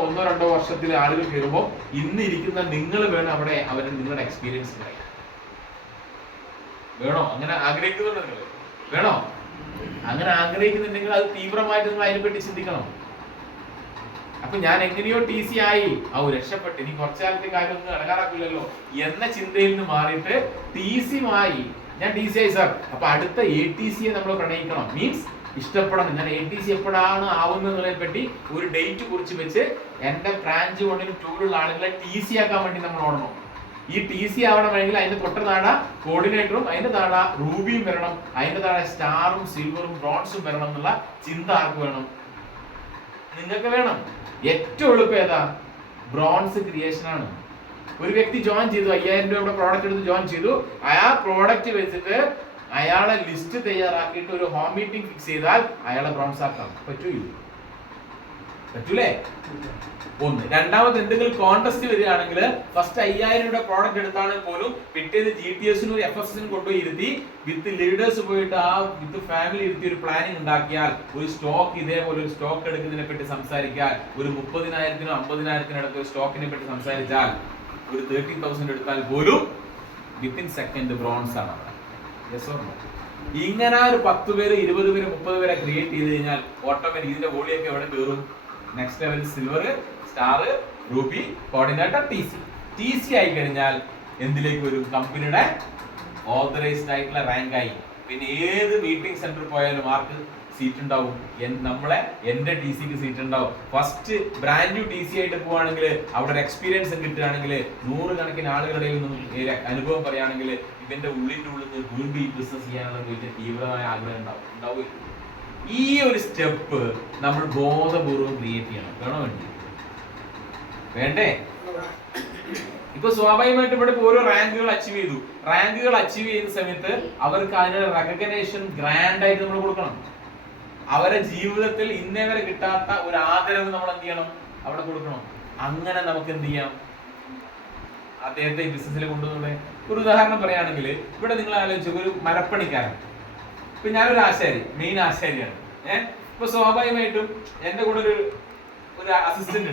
1 or 2 വർഷത്തിൽ ആളുകൾ കയറുമ്പോൾ ഇന്ന് ഇരിക്കുന്ന നിങ്ങൾ വേണം അവിടെ അവർ നിങ്ങളുടെ എക്സ്പീരിയൻസ് പറയാം. വേണോ? അങ്ങനെ ആഗ്രഹിക്കുന്നുണ്ടോ നിങ്ങൾ? വേണോ? അങ്ങനെ ആഗ്രഹിക്കുന്നുണ്ടെങ്കിൽ അത് തീവ്രമായിട്ട് നിങ്ങൾ അതിനെപ്പറ്റി ചിന്തിക്കണം. അപ്പൊ ഞാൻ എങ്ങനെയോ TC ആയി, രക്ഷപ്പെട്ട് ഇനി കുറച്ചു കാലത്തെ കാര്യം ഒന്നും ഇടങ്ങാറാക്കില്ലല്ലോ എന്ന ചിന്തയിൽ നിന്ന് മാറിയിട്ട് TC ആയി. ഞാൻ TC ആയി സാർ, അപ്പൊ അടുത്ത ATC നമ്മൾ പ്രണയിക്കണം, മീൻസ് ഇഷ്ടപ്പെടണം. ഞാൻ ATC എപ്പോഴാണ് ആവുന്നതിനെ പറ്റി ഒരു ഡേറ്റ് കുറിച്ച് വെച്ച് എന്റെ ബ്രാഞ്ച് 1 നും 2 ലുള്ള ആളുകളെ TC ആക്കാൻ വേണ്ടി നമ്മൾ ഓടണം. ഈ TC ആവണമെങ്കിൽ അതിന്റെ തൊട്ട് താഴെ കോർഡിനേറ്ററും അതിന്റെ താഴെ റൂബിയും വരണം, അതിന്റെ താഴെ സ്റ്റാറും സിൽവറും ബ്രോൺസും വരണം എന്നുള്ള ചിന്ത ആർക്ക് വേണം? നിങ്ങൾക്ക് വേണം. ഏറ്റവും എളുപ്പം ഏതാ? ബ്രോൺസ് ക്രിയേഷൻ ആണ്. ഒരു വ്യക്തി ജോയിൻ ചെയ്തു, 5000 രൂപയുടെ പ്രോഡക്റ്റ് എടുത്ത് ജോയിൻ ചെയ്തു. ആ പ്രോഡക്റ്റ് വെച്ചിട്ട് അയാളെ ലിസ്റ്റ് തയ്യാറാക്കിയിട്ട് ഒരു ഹോം മീറ്റിംഗ് ഫിക്സ് ചെയ്താൽ അയാളെ ബ്രോൺസ് ആക്കാം. പറ്റൂലേ? ഒന്ന്. രണ്ടാമത് എന്തെങ്കിലും കോൺടെസ്റ്റ് വരികയാണെങ്കിൽ ഫസ്റ്റ് 5000 രൂപയുടെ പ്രോഡക്റ്റ് എടുത്താണെങ്കിൽ പോലും പിറ്റേന്ന് GTS-നും FSS-നും കൊണ്ടുപോയി ഇരുത്തി വിത്ത് ലീഡേഴ്സ് പോയിട്ട് വിത്ത് ഫാമിലി ഇരുത്തി ഒരു പ്ലാനിങ് ഉണ്ടാക്കിയാൽ, ഒരു സ്റ്റോക്ക് ഇതേപോലെ ഒരു സ്റ്റോക്ക് എടുക്കുന്നതിനെ പറ്റി സംസാരിക്കാൻ, ഒരു 30,000-നും 50,000-നും അടുത്ത് ഒരു സ്റ്റോക്കിനെ പറ്റി സംസാരിച്ചാൽ, ഒരു 30,000 എടുത്താൽ പോലും വിത്തിൻ സെക്കൻഡ് ബ്രോൺസ് ആണ്. ഇങ്ങനെ ഒരു 10 പേര് 20 പേര് 30 പേരെ ക്രിയേറ്റ് ചെയ്ത് കഴിഞ്ഞാൽ ഓട്ടോമാറ്റിക് ഇതിന്റെ വോളിയൊക്കെ എവിടെ കയറും? Next level silver, star, Ruby, coordinator, TC ആയി കഴിഞ്ഞാൽ എന്തിലേക്ക് വരും? കമ്പനിയുടെ ഓതറൈസ്ഡ് ആയിട്ടുള്ള റാങ്ക് ആയി. പിന്നെ ഏത് മീറ്റിംഗ് സെന്റർ പോയാലും ആർക്ക് സീറ്റ് ഉണ്ടാവും? എന്റെ TCക്ക് സീറ്റ് ഉണ്ടാവും. ഫസ്റ്റ് ബ്രാൻഡ് ന്യൂ TC ആയിട്ട് പോവാണെങ്കിൽ അവിടെ ഒരു എക്സ്പീരിയൻസ് കിട്ടുകയാണെങ്കിൽ 100 കണക്കിന് ആളുകളുടെ അനുഭവം പറയുകയാണെങ്കിൽ ഇവന്റെ ഉള്ളിൽ നിന്ന് വീണ്ടും ഈ ബിസിനസ് ചെയ്യാനുള്ള വലിയ തീവ്രമായ ആഗ്രഹം ഉണ്ടാവും. ഈ ഒരു സ്റ്റെപ്പ് നമ്മൾ ബോധപൂർവം ക്രിയേറ്റ് ചെയ്യണം. വേണ്ടേ? ഇപ്പൊ സ്വാഭാവികമായിട്ട് ഇവിടെ ഓരോ റാങ്കുകൾ അച്ചീവ് ചെയ്തു. റാങ്കുകൾ അച്ചീവ് ചെയ്യുന്ന സമയത്ത് അവർക്ക് അതിനുള്ള റെക്കഗ്നേഷൻ ഗ്രാൻഡ് ആയിട്ട് നമ്മൾ കൊടുക്കണം. അവരെ ജീവിതത്തിൽ ഇന്നേ വരെ കിട്ടാത്ത ഒരു ആദരവ് നമ്മൾ എന്ത് ചെയ്യണം? അവിടെ കൊടുക്കണം. അങ്ങനെ നമുക്ക് എന്ത് ചെയ്യാം? അദ്ദേഹത്തെ ബിസിനസ്സിൽ കൊണ്ടുവന്നേ. ഒരു ഉദാഹരണം പറയുകയാണെങ്കിൽ ഇവിടെ നിങ്ങൾ ആലോചിച്ചു, ഒരു മരപ്പണിക്കാരൻ. ഇപ്പൊ ഞാനൊരു ആശാരി, മെയിൻ ആശാരിയാണ്. ഇപ്പൊ സ്വാഭാവികമായിട്ടും എന്റെ കൂടെ ഒരു അസിസ്റ്റന്റ് ഉണ്ട്.